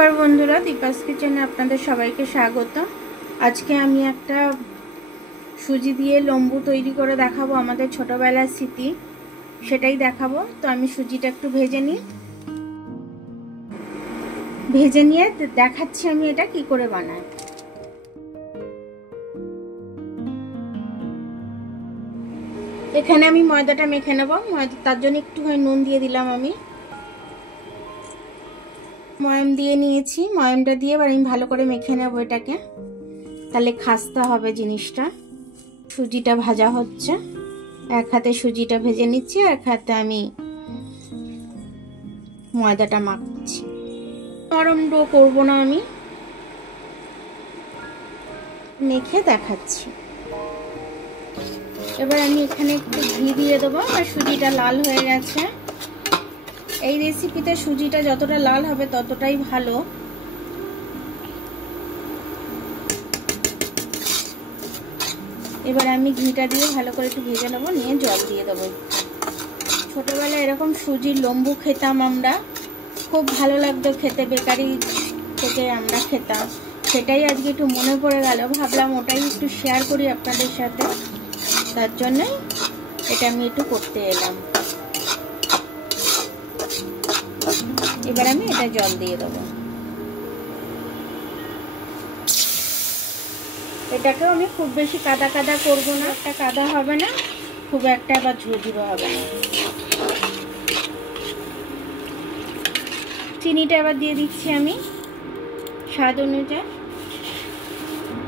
नमस्कार बंधुरा दीपास किचेने आपनादेर सबाइके स्वागत। आज के आमी एकटा सुजी दिए लम्बू तैरी करे देखाबो, आमादेर छोटोबेलार स्मृति सेटाई देखाबो। तो आमी सुजिटा एकटु भेजे निये देखाच्छि आमी एटा कि करे बानाई। एखाने आमी मयदाटा मेखे नेब, तार जोन्नो एकटुखानि नुन दिए दिलाम आमी। मयम दिए निয়েছি, ময়মটা দিয়ে এবার আমি ভালো করে মেখে নেব এটাকে, তাহলে খাস্তা হবে জিনিসটা। সুজিটা ভাজা হচ্ছে, এক হাতে সুজিটা ভেজে নিচ্ছি, এক হাতে আমি ময়দাটা মাখছি। নরম ডো করব না, আমি মেখে দেখাচ্ছি। এবার আমি এখানে একটু ঘি দিয়ে দেব, আর সুজিটা লাল হয়ে গেছে। এই রেসিপিতে সুজিটা যতটা লাল হবে ততটাই ভালো। এবার আমি ঘিটা দিয়ে ভালো করে একটু ভেজে নেব, নিয়ে জল দিয়ে দেবো। ছোটবেলায় এরকম সুজির লম্বু খেতাম আমরা, খুব ভালো লাগতো খেতে, বেকারি থেকে আমরা খেতাম। সেটাই আজকে একটু মনে পড়ে গেল, ভাবলাম ওটাই একটু শেয়ার করি আপনাদের সাথে, তার জন্যই এটা আমি একটু করতে এলাম। এবার আমি এটা জল দিয়ে দেব। এটাকেও আমি খুব বেশি কাদা কাদা করব না, একটা কাদা হবে না, খুব একটা আবার ঝুরঝুরে হবে না। চিনিটা এবার দিয়ে দিচ্ছি আমি স্বাদ অনুযায়ী,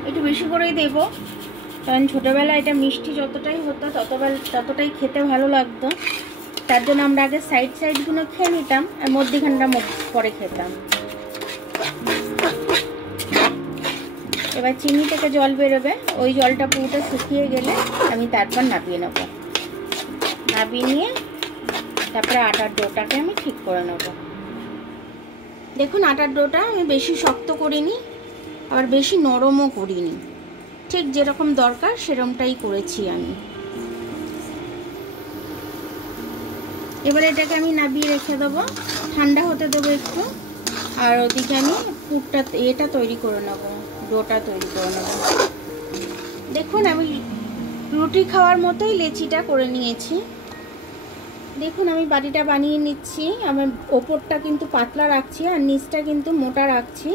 একটু বেশি করেই দেব, কারণ ছোটবেলায় এটা মিষ্টি যতটাই হতো ততটাই খেতে ভালো লাগতো। তার জন্য আমরা আগে সাইডগুলো খেয়ে নিতাম, আর মধ্যিখানটা পরে খেতাম। এবার চিনি থেকে জল বেরোবে, ওই জলটা পুরোটা শুকিয়ে গেলে আমি তারপর নাবিয়ে নেব। নাবিয়ে নিয়ে তারপরে আটার ডোটাকে আমি ঠিক করে নেব। দেখুন আটার ডোটা আমি বেশি শক্ত করিনি, আবার বেশি নরমও করিনি, ঠিক যেরকম দরকার সেরকমটাই করেছি আমি। এবার এটাকে আমি নাবিয়ে রেখে দেবো, ঠান্ডা হতে দেবো একটু, আর ওদিকে আমি পুরটা এটা তৈরি করে নেব, ডোটা তৈরি করে নেব। দেখুন আমি রুটি খাওয়ার মতোই লেচিটা করে নিয়েছি। দেখুন আমি বাটিটা বানিয়ে নিচ্ছি, আমি ওপরটা কিন্তু পাতলা রাখছি আর নিচটা কিন্তু মোটা রাখছি,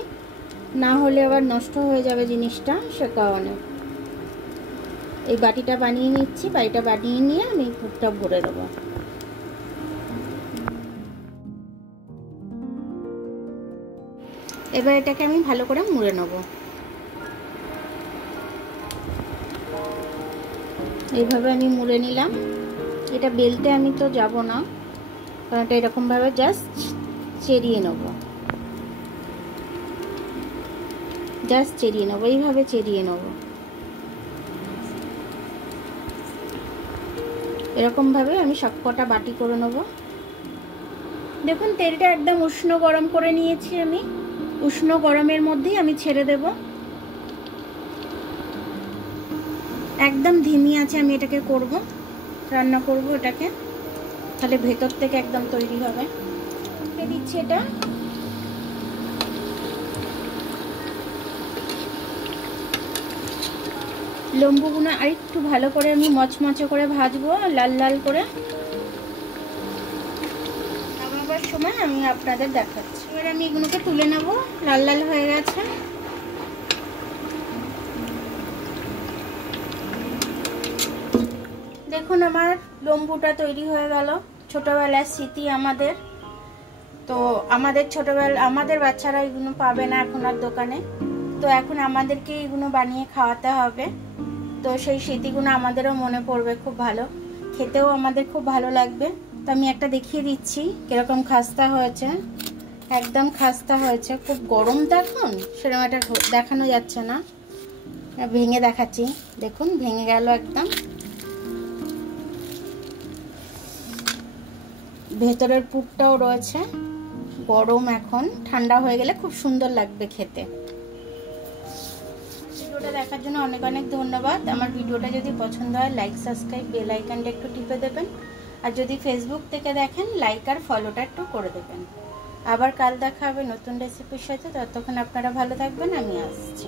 না হলে আবার নষ্ট হয়ে যাবে জিনিসটা, সে কারণে এই বাটিটা বানিয়ে নিচ্ছি। বাটিটা বানিয়ে নিয়ে আমি পুরটা ভরে দেবো। এবার এটাকে আমি ভালো করে মুড়ে নেব। এইভাবে আমি মুড়ে নিলাম। এটা বেলতে আমি তো যাব না, কারণ এটা এরকম ভাবে জাস্ট চেরিয়ে নেব, এইভাবে চেরিয়ে নেব। এরকম ভাবে আমি সবকটা বাটি করে নেব। দেখুন তেলটা একদম উষ্ণ গরম করে নিয়েছি আমি, উষ্ণ গরমের মধ্যেই আমি ছেড়ে দেব। একদম ধিমি আছে আমি এটাকে রান্না করব এটাকে, তাহলে ভেতর থেকে একদম তৈরি হবে। দিচ্ছি এটা, লম্বুগুলো আরেকটু ভালো করে আমি মচমচে করে ভাজবো, লাল লাল করে। নামাবার সময় আমি আপনাদের দেখাচ্ছি। এবার আমি এগুলোকে তুলে নেব, লাল লাল হয়ে গেছে। দেখুন আমার লম্বুটা তৈরি হয়ে গেল। ছোটবেলার স্মৃতি আমাদের, তো আমাদের বাচ্চারা এগুলো পাবে না এখন আর দোকানে, তো এখন আমাদেরকে এগুলো বানিয়ে খাওয়াতে হবে। তো সেই স্মৃতিগুলো আমাদেরও মনে পড়বে, খুব ভালো, খেতেও আমাদের খুব ভালো লাগবে। তো আমি একটা দেখিয়ে দিচ্ছি কিরকম খাস্তা হয়েছে, একদম খাস্তা হয়েছে। খুব গরম তো এখন, সেরকম একটা দেখানো যাচ্ছে না, ভেঙে দেখাচ্ছি। দেখুন ভেঙে গেল একদম, ভেতরের পুরটাও রয়েছে। গরম, এখন ঠান্ডা হয়ে গেলে খুব সুন্দর লাগবে খেতে। ভিডিওটা দেখার জন্য অনেক অনেক ধন্যবাদ। আমার ভিডিওটা যদি পছন্দ হয় লাইক, সাবস্ক্রাইব, বেল আইকনটা একটু টিপে দেবেন, আর যদি ফেসবুক থেকে দেখেন লাইক আর ফলোটা একটু করে দেবেন। আবার কাল দেখা হবে নতুন রেসিপির সাথে। ততক্ষণ আপনারা ভালো থাকবেন, আমি আসছি।